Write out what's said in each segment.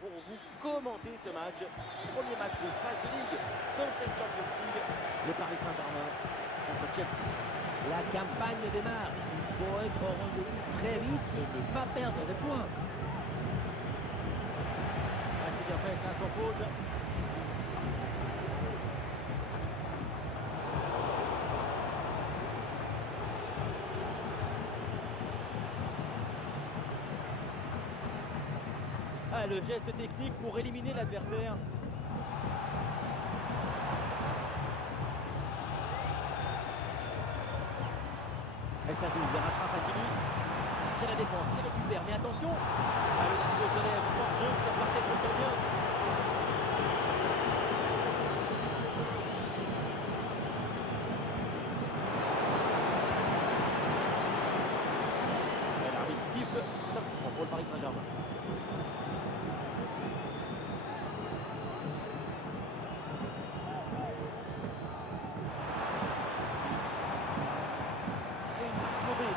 pour vous commenter ce match. Premier match de phase de ligue dans cette Champions League. Le Paris Saint-Germain contre Chelsea. La campagne démarre. Il faut être au rendez-vous très vite et ne pas perdre de points. Ah, c'est bien fait, ça sans faute. Ah, le geste technique pour éliminer l'adversaire. Et ça joue vers Achraf Hakimi. C'est la défense qui récupère, mais attention. Ah, le drapeau se lève hors jeu, ça partait pourtant bien. Et l'arbitre siffle, c'est un coup franc pour le Paris Saint-Germain.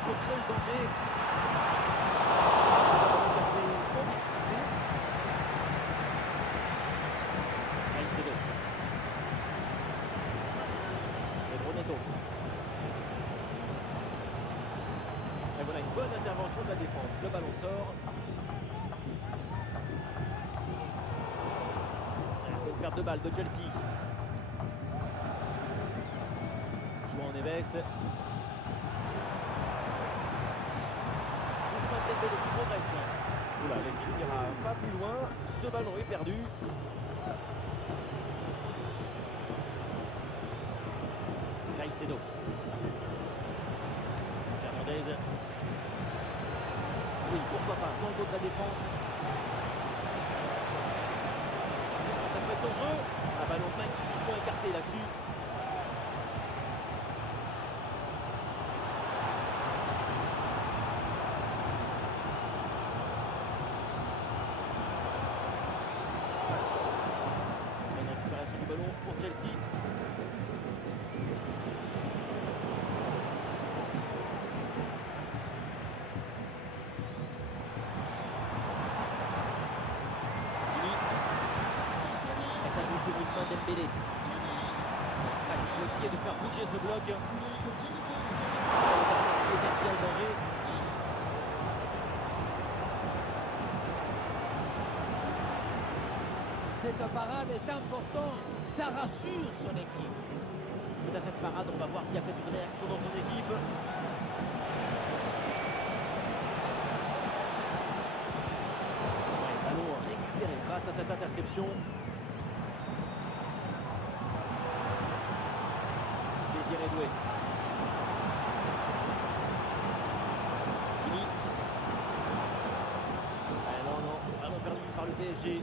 Pour créer le danger. Sans difficulté. Caicedo. Pedro Neto. Et voilà une bonne intervention de la défense. Le ballon sort. C'est une perte de balle de Chelsea. João Neves. Dembélé qui progresse. Oula, l'équipe n'ira pas plus loin. Ce ballon est perdu. Caicedo. Fernandez. Oui, pourquoi pas, dans le dos de la défense. Ça peut être dangereux. Un ballon magnifiquement écarté là-dessus. Pour Chelsea. Hakimi. Et ça joue sur Ousmane Dembélé. Ça, il faut essayer de faire bouger ce bloc. Il écarte bien le danger. Cette parade est importante. Ça rassure son équipe. Suite à cette parade, on va voir s'il y a peut-être une réaction dans son équipe. Ouais, ballon récupéré grâce à cette interception. Désiré Doué. Hakimi. Non, ballon perdu par le PSG.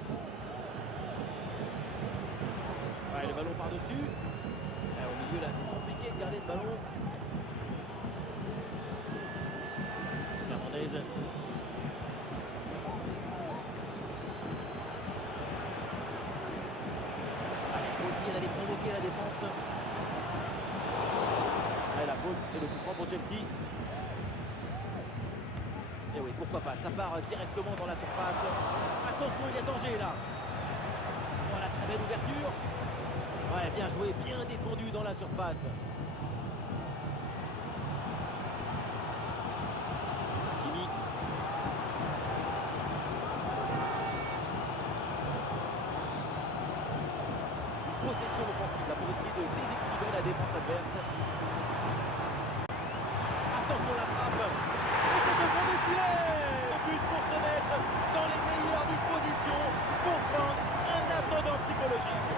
Ouais, le ballon par-dessus. Au milieu, là, c'est compliqué de garder le ballon. Fernandez. Allez, il faut essayer d'aller provoquer la défense. Allez, la faute et le coup franc pour Chelsea. Et oui, pourquoi pas, ça part directement dans la surface. Attention, il y a danger, là. Voilà, très belle ouverture. Ouais, bien joué, bien défendu dans la surface. Hakimi. Possession offensive là, pour essayer de déséquilibrer la défense adverse. Attention la frappe. Et c'est au fond des filets. Au but pour se mettre dans les meilleures dispositions pour prendre un ascendant psychologique.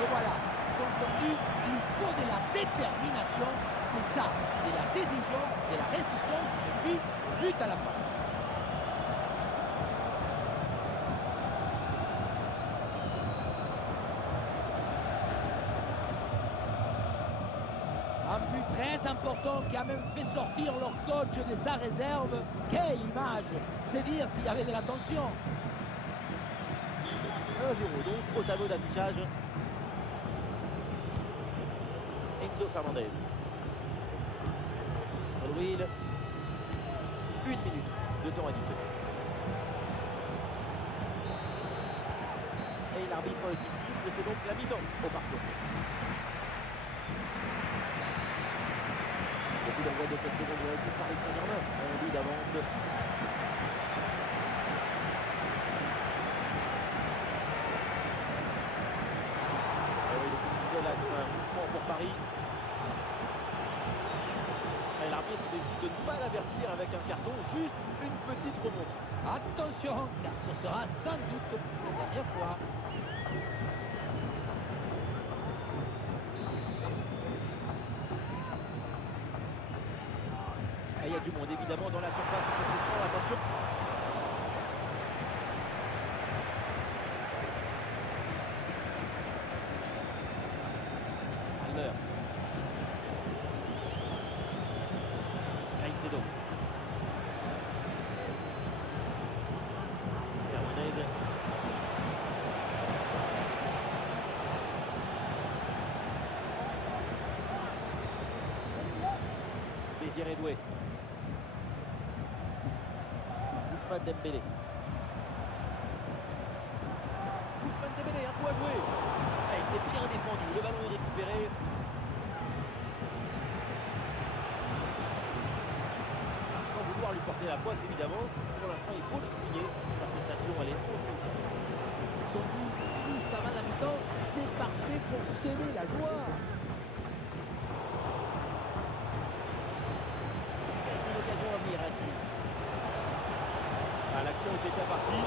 Et voilà, quand on dit il faut de la détermination, c'est ça, de la décision, de la résistance, et puis but à la fin. Un but très important qui a même fait sortir leur coach de sa réserve. Quelle image! C'est dire s'il y avait de la tension. 1-0 donc au tableau d'affichage. Enzo Fernandez. Will. 1 minute de temps additionnel. Et l'arbitre qui siffle, c'est donc la mi-temps au parcours. Le coup d'envoi de cette seconde pour Paris Saint-Germain. Un but d'avance. Là, c'est un coup franc pour Paris. Et l'arbitre décide de ne pas l'avertir avec un carton, juste une petite remontance. Attention, car ce sera sans doute la dernière fois. Et il y a du monde évidemment dans la surface sur ce coup franc, attention. Caicedo. Fernandez. Désiré Doué. Ousmane Dembélé. Ousmane Dembélé, un coup à jouer. Et c'est bien défendu, le ballon est récupéré. Lui porter la poisse évidemment. Pour l'instant, il faut le souligner. Sa prestation, elle est enthousiasmante. Son but juste avant la mi-temps, c'est parfait pour semer la joie. Peut-être une occasion à venir là-dessus. Ah, l'action était déjà partie.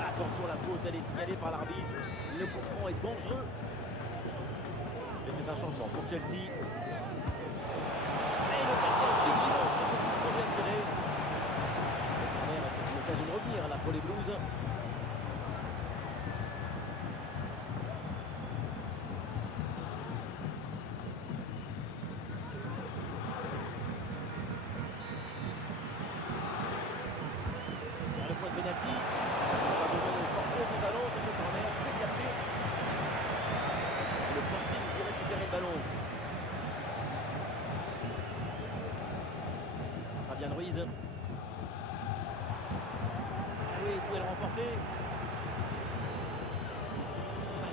Attention, la faute, elle est signalée par l'arbitre. Le coup franc est dangereux. Et c'est un changement pour Chelsea. Et le gardien vigilant sur ce coup franc bien tiré. C'est une occasion de revenir là pour les Blues. Le point de pénalty. Pas besoin de forcer son ballon, c'est le corner, c'est capté. Le forcing pour récupérer le ballon. Fabian Ruiz. Oui, duel remporté.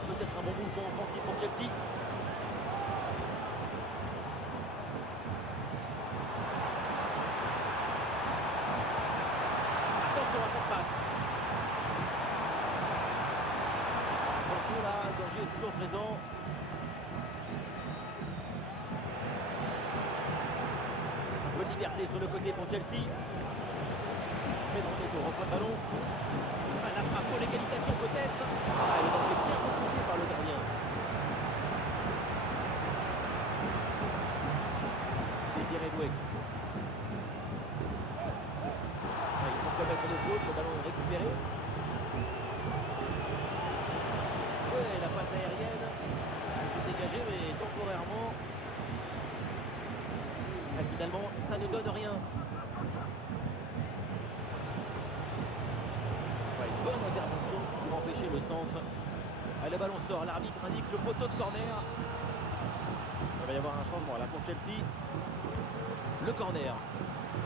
Peut-être un bon mouvement offensif pour Chelsea. Attention à cette passe. Attention là, le danger est toujours présent. Un peu de liberté sur le côté pour Chelsea. Pedro Neto reçoit le ballon. La frappe pour l'égalisation peut-être. Le danger bien repoussé par le gardien. Désiré Doué. Ils sont commettre de faute, le ballon est récupéré. Ouais, la passe aérienne. C'est dégagé mais temporairement. Et finalement, ça ne donne rien. Bonne intervention pour empêcher le centre. Le ballon sort, l'arbitre indique le poteau de corner. Il va y avoir un changement là pour Chelsea. Le corner.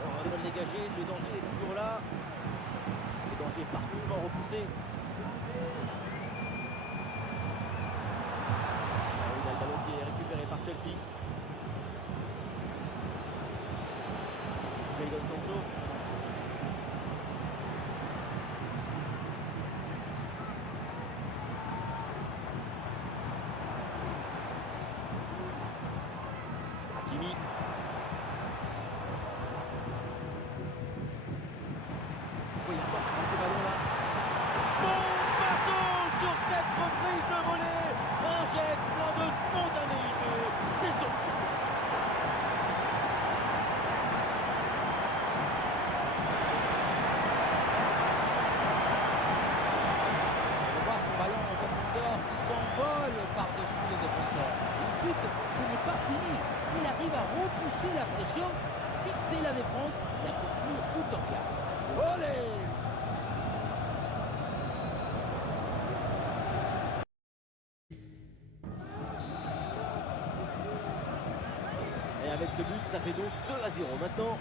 On va le dégager, le danger est toujours là. Le danger est parfaitement repoussé. Il y a le ballon qui est récupéré par Chelsea. Jadon Sancho. Hakimi. Oui, attention à ce ballon-là. Bon passo sur cette reprise de volée. Un geste plein de spontanéité. C'est sorti. On voit ce ballon en profondeur qui s'envole par-dessus les défenseurs. Et ensuite, ce n'est pas fini. Il arrive à repousser la pression, fixer la défense et à conclure tout en classe. Olé! Et avec ce but, ça fait donc 2-0 maintenant.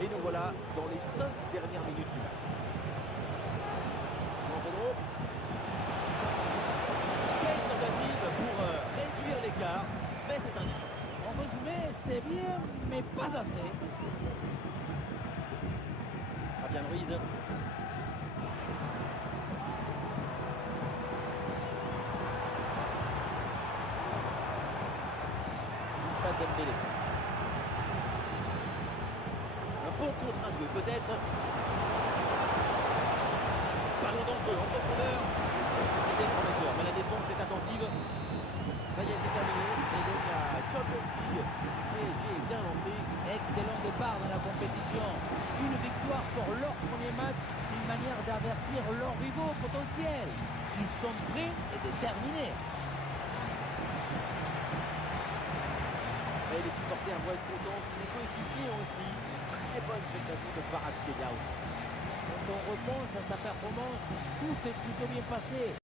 Et nous voilà dans les 5 dernières minutes du match. Jean Pedro. Belle tentative pour réduire l'écart, mais c'est un échec. En résumé, c'est bien, mais pas assez. Fabien Ruiz. Ousmane Dembélé. Un bon contre à jouer peut-être. Ballon dangereux en profondeur. C'était prometteur, mais la défense est attentive. Ça y est, c'est terminé. Et donc la Champions League, PSG est bien lancé. Excellent départ dans la compétition. Une victoire pour leur premier match, c'est une manière d'avertir leurs rivaux potentiels. Ils sont prêts et déterminés. Et les supporters vont être contents, ses coéquipiers aussi. Très bonne prestation de Kvaratskhelia. Quand on repense à sa performance, tout est plutôt bien passé.